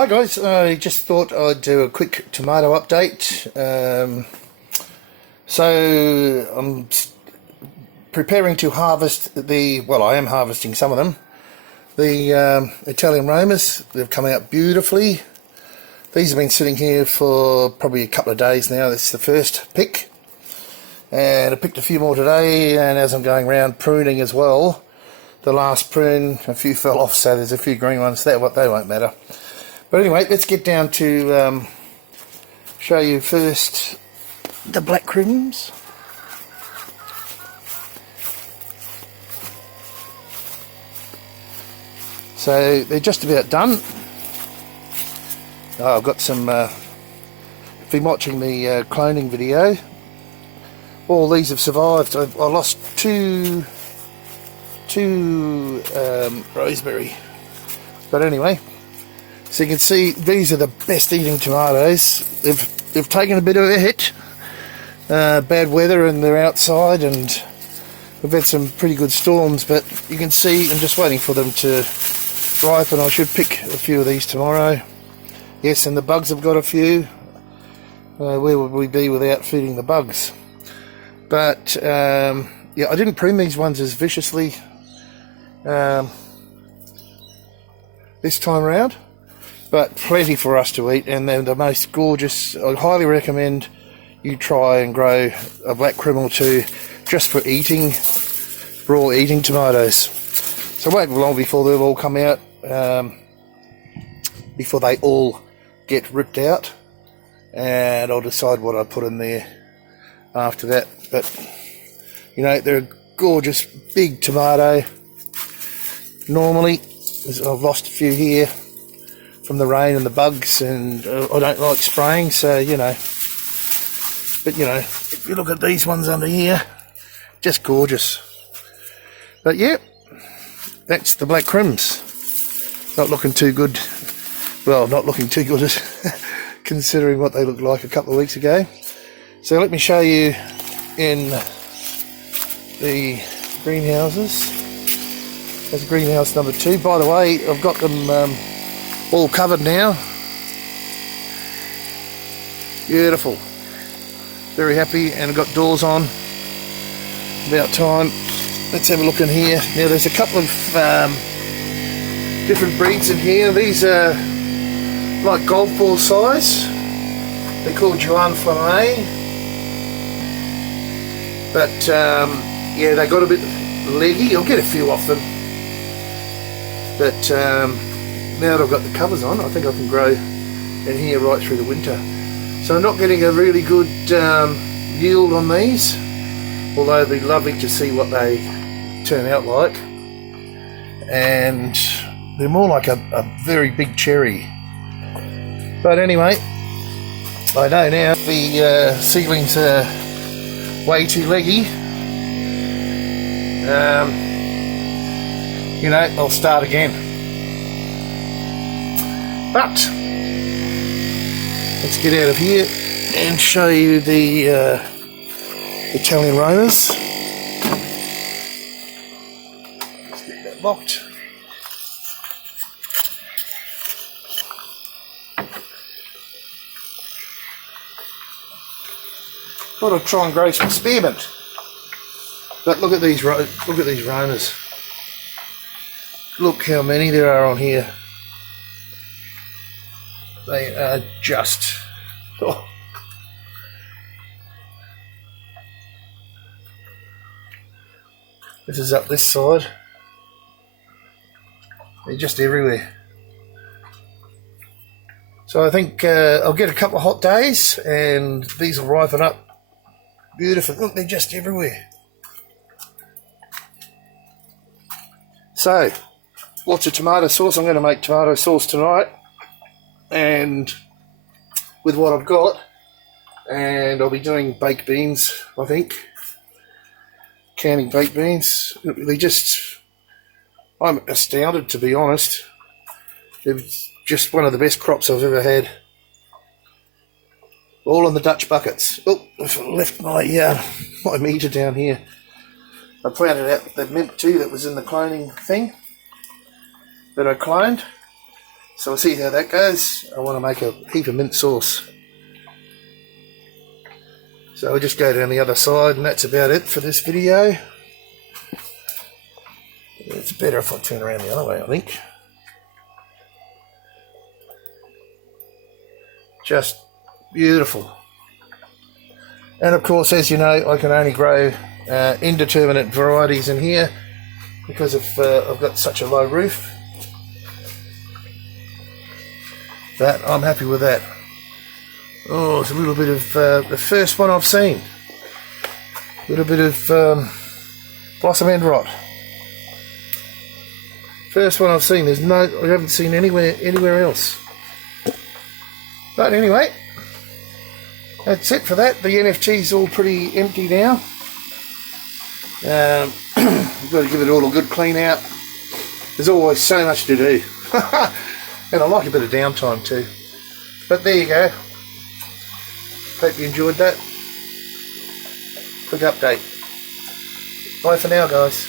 Hi guys, I just thought I'd do a quick tomato update. So I'm preparing to harvest I am harvesting some of them. The Italian Romas, they've come out beautifully. These have been sitting here for probably a couple of days now. This is the first pick. And I picked a few more today, and as I'm going around pruning as well, the last prune, a few fell off, so there's a few green ones there, they won't matter. But anyway, let's get down to show you first the black crims. So they're just about done. I've got some, been watching the cloning video. All these have survived. I lost two rosemary. But anyway, so you can see these are the best eating tomatoes. They've taken a bit of a hit. Bad weather and they're outside, and we've had some pretty good storms, but you can see I'm just waiting for them to ripen. I should pick a few of these tomorrow. Yes, and the bugs have got a few. Where would we be without feeding the bugs? But yeah, I didn't prune these ones as viciously this time around, but plenty for us to eat, and they're the most gorgeous. I highly recommend you try and grow a black crim or two just for eating, raw eating tomatoes. So it won't be long before they'll all come out, before they all get ripped out, and I'll decide what I put in there after that. But you know, they're a gorgeous big tomato. Normally, I've lost a few here from the rain and the bugs, and I don't like spraying, so you know. But you know, if you look at these ones under here, just gorgeous. But yeah, that's the black crims. Not looking too good. Well, not looking too good considering what they looked like a couple of weeks ago. So let me show you in the greenhouses. That's greenhouse number 2. By the way, I've got them all covered now. Beautiful. Very happy, and I've got doors on. About time. Let's have a look in here. Now there's a couple of different breeds in here. These are like golf ball size. They're called Juan Flamme. But yeah, they got a bit leggy. I'll get a few off them. But now that I've got the covers on, I think I can grow in here right through the winter. So I'm not getting a really good yield on these, although it'd be lovely to see what they turn out like. And they're more like a very big cherry. But anyway, I know now the seedlings are way too leggy. You know, I'll start again. But let's get out of here and show you the Italian Romas. Let's get that locked. Thought I'd try and grow some spearmint, but look at these Romas. Look how many there are on here. They are just... Oh. This is up this side. They're just everywhere. So I think I'll get a couple of hot days and these will ripen up beautiful. Look, they're just everywhere. So, lots of tomato sauce. I'm going to make tomato sauce tonight, and with what I've got, and I'll be doing baked beans, I think. Canning baked beans. They just, I'm astounded, to be honest. They're just one of the best crops I've ever had. All in the Dutch buckets. Oh, I've left my my meter down here. I planted out the mint too that was in the cloning thing that I cloned. So we'll see how that goes. I want to make a heap of mint sauce. So we'll just go down the other side, and that's about it for this video. It's better if I turn around the other way, I think. Just beautiful. And of course, as you know, I can only grow indeterminate varieties in here because I've got such a low roof. But I'm happy with that. Oh, it's a little bit of the first one I've seen. A little bit of blossom end rot. First one I've seen. I haven't seen anywhere else. But anyway, that's it for that. The NFG's all pretty empty now. We've got to give it all a good clean out. There's always so much to do. And I like a bit of downtime too. But there you go. Hope you enjoyed that. Quick update. Bye for now, guys.